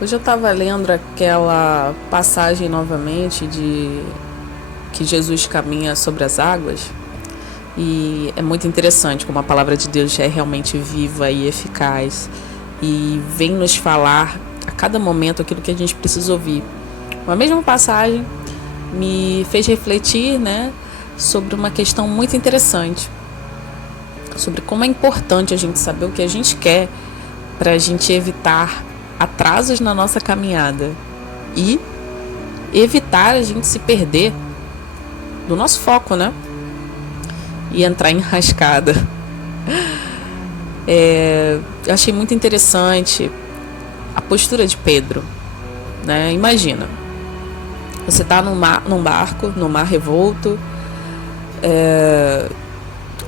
Hoje eu estava lendo aquela passagem novamente de que Jesus caminha sobre as águas e é muito interessante como a palavra de Deus é realmente viva e eficaz e vem nos falar a cada momento aquilo que a gente precisa ouvir. A mesma passagem me fez refletir, sobre uma questão muito interessante, sobre como é importante a gente saber o que a gente quer para a gente evitar atrasos na nossa caminhada e evitar a gente se perder do nosso foco, e entrar em rascada. Eu achei muito interessante a postura de Pedro, Imagina, você está num barco, no mar revolto,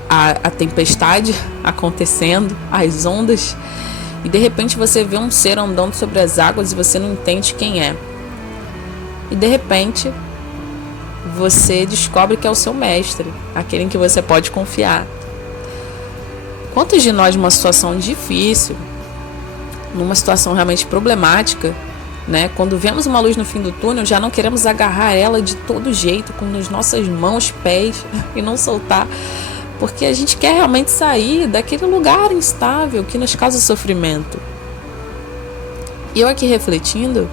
a tempestade acontecendo, as ondas, e de repente você vê um ser andando sobre as águas e você não entende quem é. E de repente você descobre que é o seu mestre, aquele em que você pode confiar. Quantos de nós, numa situação difícil, numa situação realmente problemática, quando vemos uma luz no fim do túnel, já não queremos agarrar ela de todo jeito, com as nossas mãos, pés, e não soltar, porque a gente quer realmente sair daquele lugar instável que nos causa sofrimento. E eu aqui refletindo,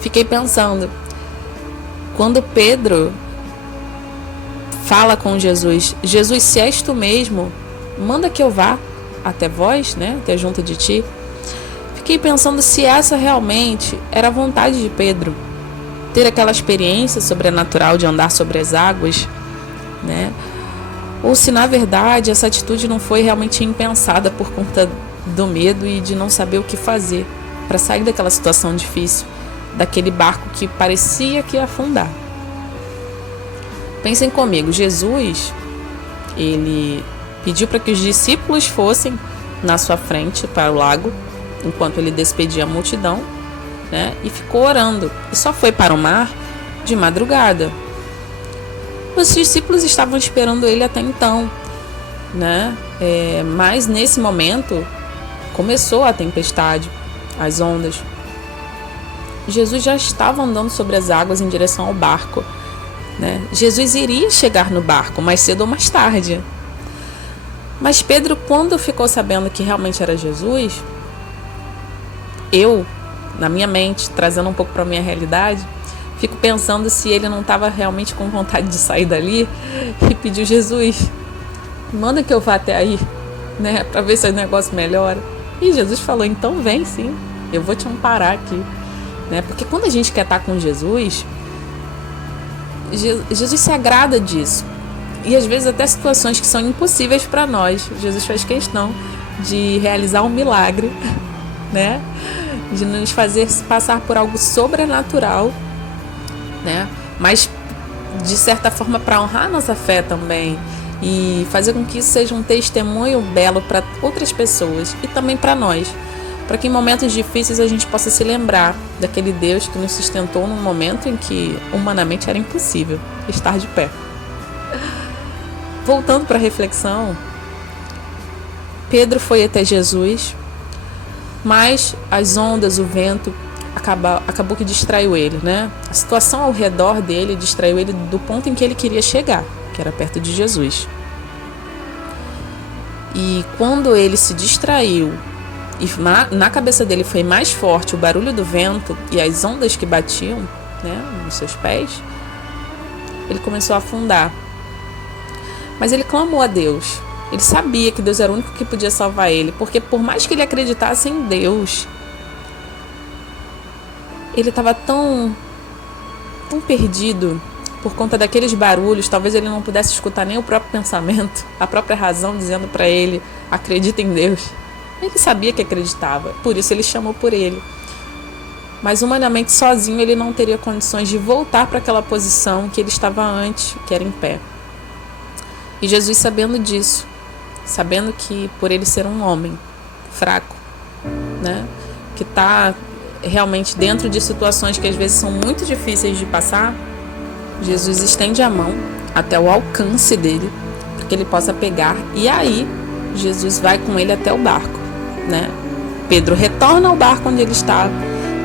fiquei pensando, quando Pedro fala com Jesus, Jesus, se és tu mesmo, manda que eu vá até vós, até junto de ti. Fiquei pensando se essa realmente era a vontade de Pedro, ter aquela experiência sobrenatural de andar sobre as águas, ou se na verdade essa atitude não foi realmente impensada por conta do medo e de não saber o que fazer para sair daquela situação difícil, daquele barco que parecia que ia afundar. Pensem comigo, Jesus, ele pediu para que os discípulos fossem na sua frente para o lago, enquanto ele despedia a multidão, e ficou orando, e só foi para o mar de madrugada. Os discípulos estavam esperando ele até então, mas nesse momento começou a tempestade, as ondas. Jesus já estava andando sobre as águas em direção ao barco, Jesus iria chegar no barco mais cedo ou mais tarde. Mas Pedro, quando ficou sabendo que realmente era Jesus, eu, na minha mente, trazendo um pouco para a minha realidade, fico pensando se ele não estava realmente com vontade de sair dali e pediu: Jesus, manda que eu vá até aí, para ver se o negócio melhora. E Jesus falou: então vem sim, eu vou te amparar aqui, porque quando a gente quer estar com Jesus, Jesus se agrada disso. E às vezes até situações que são impossíveis para nós, Jesus faz questão de realizar um milagre, de nos fazer passar por algo sobrenatural, mas de certa forma para honrar a nossa fé também e fazer com que isso seja um testemunho belo para outras pessoas e também para nós, para que em momentos difíceis a gente possa se lembrar daquele Deus que nos sustentou num momento em que humanamente era impossível estar de pé. Voltando para a reflexão, Pedro foi até Jesus, mas as ondas, o vento, acabou que distraiu ele, A situação ao redor dele distraiu ele do ponto em que ele queria chegar, que era perto de Jesus. E quando ele se distraiu, e na cabeça dele foi mais forte o barulho do vento e as ondas que batiam, nos seus pés, ele começou a afundar. Mas ele clamou a Deus. Ele sabia que Deus era o único que podia salvar ele, porque por mais que ele acreditasse em Deus, ele estava tão perdido por conta daqueles barulhos. Talvez ele não pudesse escutar nem o próprio pensamento, a própria razão dizendo para ele: acredita em Deus. Ele sabia que acreditava, por isso ele chamou por ele. Mas humanamente sozinho ele não teria condições de voltar para aquela posição que ele estava antes, que era em pé. E Jesus, sabendo disso, sabendo que por ele ser um homem fraco, que está realmente dentro de situações que às vezes são muito difíceis de passar, Jesus estende a mão até o alcance dele, para que ele possa pegar, e aí Jesus vai com ele até o barco, Pedro retorna ao barco onde ele estava,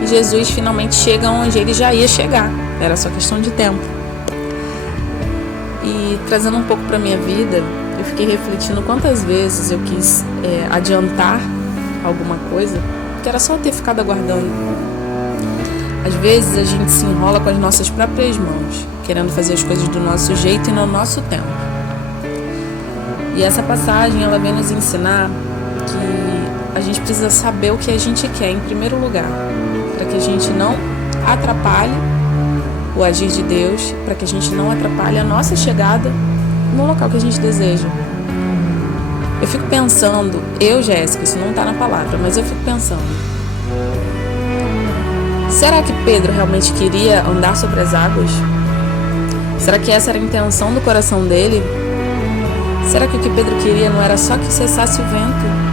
e Jesus finalmente chega onde ele já ia chegar. Era só questão de tempo. E trazendo um pouco para minha vida, eu fiquei refletindo quantas vezes eu quis adiantar alguma coisa que era só ter ficado aguardando. Às vezes a gente se enrola com as nossas próprias mãos, querendo fazer as coisas do nosso jeito e no nosso tempo. E essa passagem, ela vem nos ensinar que a gente precisa saber o que a gente quer em primeiro lugar, para que a gente não atrapalhe o agir de Deus, para que a gente não atrapalhe a nossa chegada no local que a gente deseja. Eu fico pensando, Jéssica, isso não está na palavra, mas eu fico pensando, será que Pedro realmente queria andar sobre as águas? Será que essa era a intenção do coração dele? Será que o que Pedro queria não era só que cessasse o vento?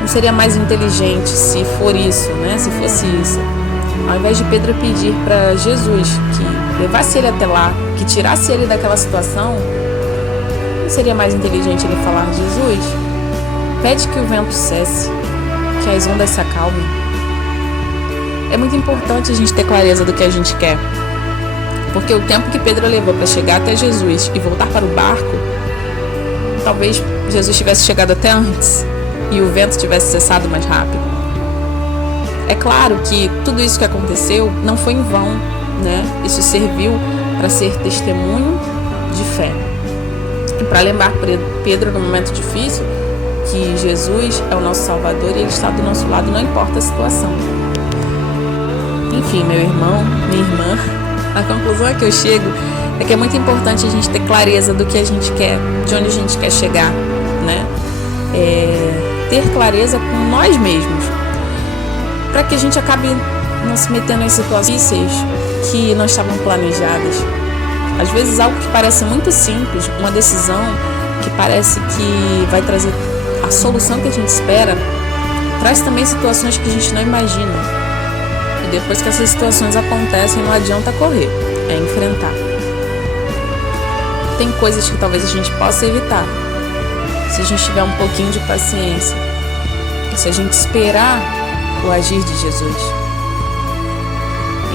Não seria mais inteligente se for isso, né? Se fosse isso. Ao invés de Pedro pedir para Jesus que levasse ele até lá, que tirasse ele daquela situação, não seria mais inteligente ele falar: Jesus, pede que o vento cesse, que as ondas se acalmem. É muito importante a gente ter clareza do que a gente quer, porque o tempo que Pedro levou para chegar até Jesus e voltar para o barco, talvez Jesus tivesse chegado até antes e o vento tivesse cessado mais rápido. É claro que tudo isso que aconteceu não foi em vão, né? Isso serviu para ser testemunho de fé e para lembrar Pedro no momento difícil que Jesus é o nosso Salvador e Ele está do nosso lado, não importa a situação. Enfim, meu irmão, minha irmã, a conclusão a que eu chego é que é muito importante a gente ter clareza do que a gente quer, de onde a gente quer chegar, né? Ter clareza com nós mesmos, para que a gente acabe não se metendo em situações que não estavam planejadas. Às vezes algo que parece muito simples, uma decisão que parece que vai trazer a solução que a gente espera, traz também situações que a gente não imagina. E depois que essas situações acontecem, não adianta correr, é enfrentar. Tem coisas que talvez a gente possa evitar, se a gente tiver um pouquinho de paciência, se a gente esperar o agir de Jesus.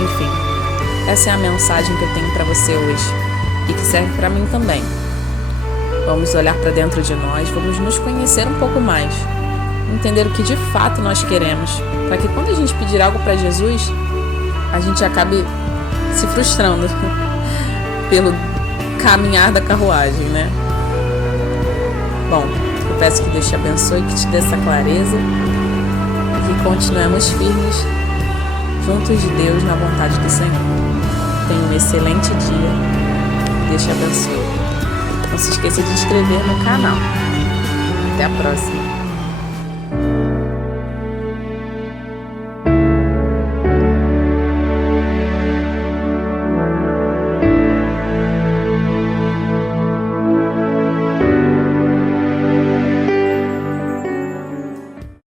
Enfim, essa é a mensagem que eu tenho para você hoje e que serve para mim também. Vamos olhar para dentro de nós, vamos nos conhecer um pouco mais, entender o que de fato nós queremos, para que quando a gente pedir algo para Jesus, a gente acabe se frustrando pelo caminhar da carruagem, né? Bom, eu peço que Deus te abençoe, que te dê essa clareza e que continuemos firmes juntos de Deus na vontade do Senhor. Tenha um excelente dia. Deus te abençoe. Não se esqueça de se inscrever no canal. Até a próxima.